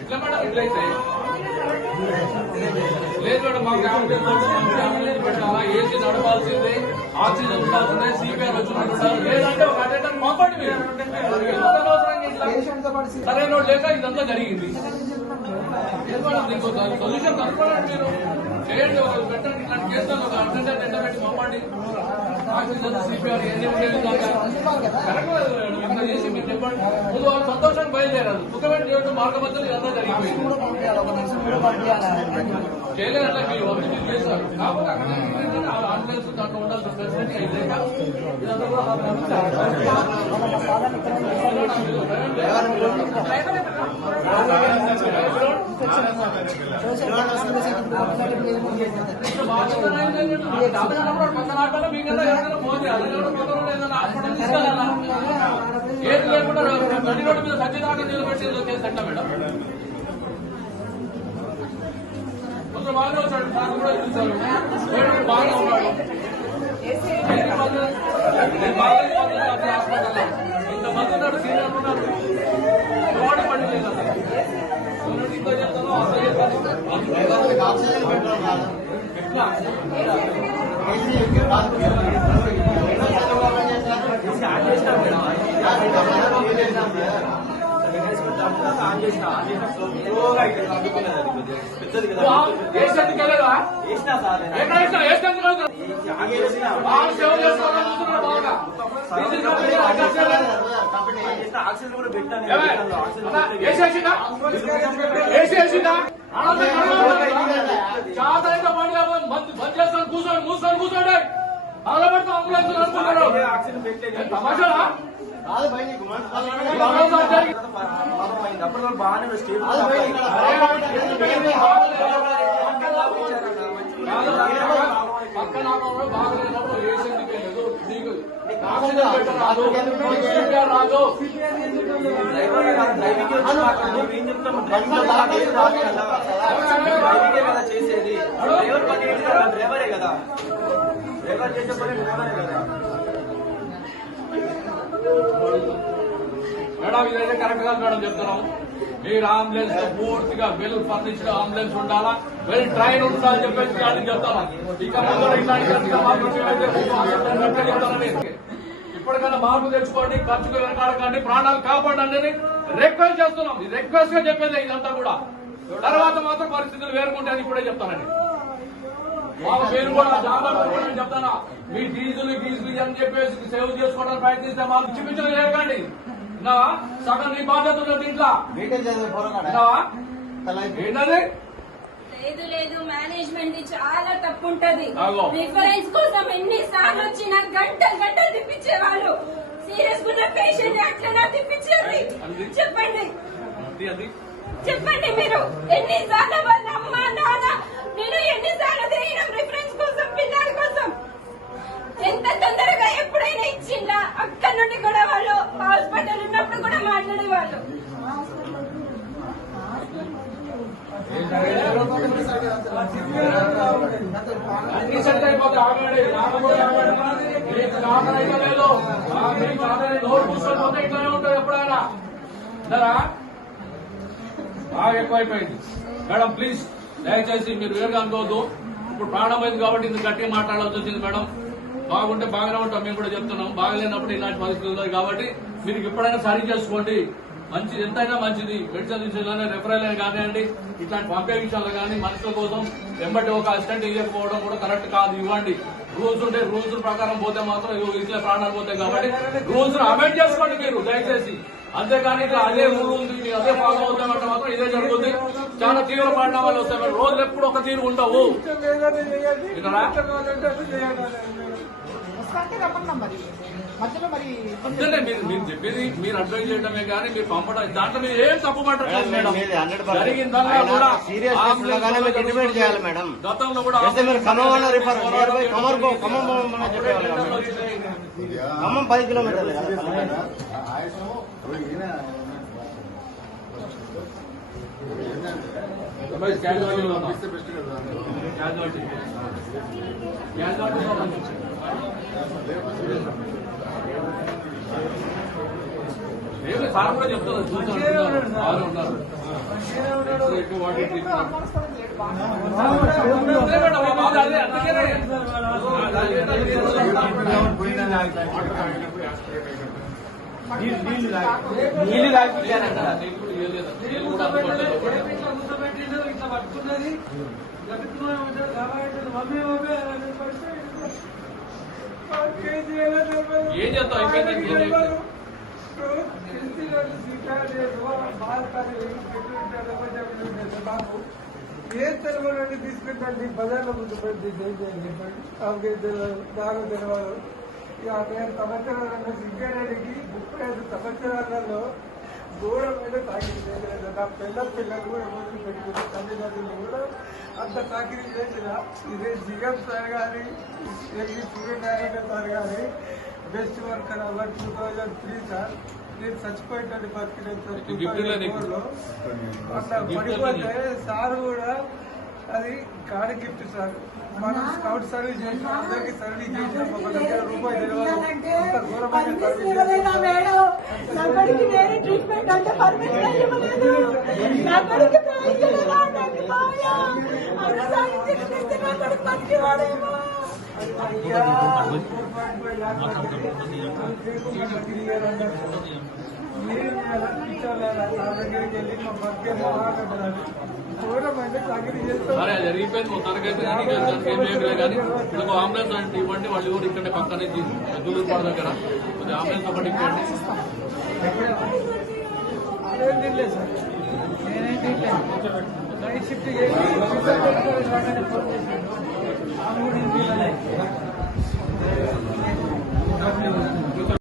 ఎట్లా మేడం ఇట్లయితే లేదు మేడం మాకు అంబులెన్స్ పెట్టాలా ఏసీ నడవాల్సిందే ఆక్సిజన్ ఉండాల్సిందే సిపిఆర్ వచ్చినట్టు లేదంటే ఒక అటెండర్ పంపండి మీరు సరైన లేక ఇదంతా జరిగింది సొల్యూషన్ కనుక్కోండి మీరు చేయండి పెట్టండి ఇట్లాంటి కేసులను ఒక అటెండర్ ఎంత పెట్టి పంపండి ఆక్సిజన్ సిపిఆర్ ఎన్ని ఉండేది కరెక్ట్ ఇంత చేసి మీరు చెప్పండి ముందు వాళ్ళు సంతోషాన్ని బయలుదేరారు ముఖ్యమైన చేయడం మార్గ మధ్యలో ఇదంతా జరిగిపోయింది చేయలేదంటే మీరు అభివృద్ధి చేశారు కాకపోతే అక్కడ ఆంబులెన్స్ దాంట్లో ఉండాల్సిన ఫెసిలిటీ అయితే ఇదంతా కూడా ఏది లేకుండా నడి రోడ్డు మీద సత్యదాకా నిలబెట్టి కేసంట మేడం కొంచెం బాగా వచ్చాడు నాకు కూడా చూశారు బాగా ఉన్నాడు హాస్పిటల్లో ఇంతమంది ఉన్నాడు సీనియర్ ఉన్నారు రోడ్డు పని లేదు ఇంత చేస్తాను అంత చేస్తాను బంద్ చేస్తాను కూర్చోండి మూసుకొని కూర్చోండి అలబడితే అంబులెన్స్ అనుకుంటారు తమాషా బాగానే రాదు చేసేది డ్రైవరే కదా డ్రైవర్ చేసే పని డ్రైవరే కదా మేడం ఇదైతే కరెక్ట్ గా మేడం చెప్తున్నాం మీరు అంబులెన్స్ పూర్తిగా వెల్ ఫర్నిష్డ్ అంబులెన్స్ ఉండాలా వెల్ ట్రైన్ ఉండాలని చెప్పేసి చెప్తాను ఇక ముందు చెప్తానని ఇప్పటికైనా మార్పు తెచ్చుకోండి ఖర్చుకు వెనకాడకండి ప్రాణాలు కాపాడండి రిక్వెస్ట్ చేస్తున్నాం రిక్వెస్ట్ గా చెప్పేది ఇదంతా కూడా తర్వాత మాత్రం పరిస్థితులు వేరుకుంటాయని ఇప్పుడే చెప్తానండి మీరు కూడా జాగ్రత్త చెప్తానా మీ డీజిల్ గీజిల్ అని చెప్పేసి సేవ్ చేసుకోవడానికి ప్రయత్నిస్తే మాకు చూపించడం లేకండి సగం నీ బాధ్యత ఉన్నది ఇంట్లో ఏంటది లేదు లేదు మేనేజ్మెంట్ చాలా తప్పు ఉంటది రిఫరెన్స్ కోసం ఎన్నిసార్లు వచ్చినా గంటలు గంటలు తిప్పించేవాళ్ళు సీరియస్ ఉన్న పేషెంట్ అట్లా తిప్పించేది చెప్పండి చెప్పండి మీరు ఎన్నిసార్లు వాళ్ళ అమ్మ నాన్న నేను ఎన్నిసార్లు తిరిగినాం రిఫరెన్స్ కోసం పిల్లల కోసం ఎంత తొందరగా ఎప్పుడైనా ఇచ్చిందా అక్కడ నుండి కూడా వాళ్ళు హాస్పిటల్ ఉన్నప్పుడు కూడా మాట్లాడేవాళ్ళు ఇట్లానే ఉంటుంది ఎప్పుడైనా బాగా ఎక్కువైపోయింది మేడం ప్లీజ్ దయచేసి మీరు వేరుగా అనుకోవద్దు ఇప్పుడు ప్రాణం అయింది కాబట్టి ఇంత గట్టిగా మాట్లాడాల్సి వచ్చింది మేడం బాగుంటే బాగానే ఉంటాం మేము కూడా చెప్తున్నాం బాగలేనప్పుడు ఇలాంటి పరిస్థితులు ఉన్నాయి కాబట్టి మీరు ఎప్పుడైనా సరి చేసుకోండి మంచిది ఎంతైనా మంచిది మెడిసిన్ విషయంలోనే రెఫరల్ కానివ్వండి ఇట్లాంటి పంపే విషయాలు కానీ మనుషుల కోసం వెంబడి ఒక అసిస్టెంట్ ఇవ్వకపోవడం కూడా కరెక్ట్ కాదు ఇవ్వండి రూల్స్ ఉంటే రూల్స్ ప్రకారం పోతే మాత్రం ఇట్లా ప్రాణాలు పోతాయి కాబట్టి రూల్స్ అమెండ్ చేసుకోండి మీరు దయచేసి అంతేకాని ఇట్లా అదే రూల్ ఉంది అదే ఫాలో అవుతామంటే మాత్రం ఇదే జరుగుతుంది చాలా తీవ్ర పరిణామాలు వస్తాయి మరి రోజులు ఎప్పుడు ఒక తీరు ఉండవు అంతేనే మీరు చెప్పేది మీరు అడ్వైజ్ చేయడమే కానీ మీరు పంపడం దాంట్లో మీరు ఏం తప్పు పట్టలేదు మేడం జరిగిందల్లా కూడా గతంలో కూడా ఖమ్మం 10 కిలోమీటర్లు క్యాజువాలిటీ సార్ కూడా చెప్తారు చూస్తున్నారు ఉన్నారు ఎక్కువ వాటి అదే అందుకేనే నీళ్లు తాగిపించారంట. నీళ్ళు కూడా అందుబాటులో ఇట్లా పట్టుకున్నది ఏం చేస్తావు అయిపోయింది ఏ తెలవని తీసుకుంటాను బజార్లో ముందు పెట్టి చెప్పండి నాకు తెలవదు. ఇక నేను సంవత్సరాలలో సిగ్గారెడ్డికి 35 సంవత్సరాలలో ఘోరమైన తాకిడి చేయలేదు. నా పిల్లలు కూడా ఎవరు పెట్టుకుని తల్లిదండ్రులు కూడా అంత తాకిడి చేసిన ఇదే జిగం సార్ కానీ సూర్యనారాయణ సార్ కానీ బెస్ట్ వర్కర్ అవార్డు 2003 సార్. నేను చచ్చిపోయేటట్టు బతికినాను సార్ 2004లో. అట్లా పడిపోతే సార్ కూడా అది గాడి గిఫ్ట్ సార్. మనం స్కౌట్ సర్వీస్ చేసిన అందరికి సర్వీస్ చేసిన ఒక ₹1 తెలియదు. అంత ఘోరమైన దగ్గరికి వెళ్ళి మా మధ్య ఘోరమైన తాకిడి చేస్తాం. సరే అది జరిగిపోయింది మొత్తానికైతే కానీ దానికి ఏం చేయలే కానీ ఇంకొక అంబులెన్స్ అంటే ఇవ్వండి. వాళ్ళు కూడా ఇక్కడ పక్కనే దూరుపాడు దగ్గర కొద్దిగా అంబులెన్స్ ఒకటి ఇవ్వండి. అదేం తినలేదు సార్. నేనేం తింటాను నైట్ షిఫ్ట్ చేసి రాగానే ఫోన్ చేశాను.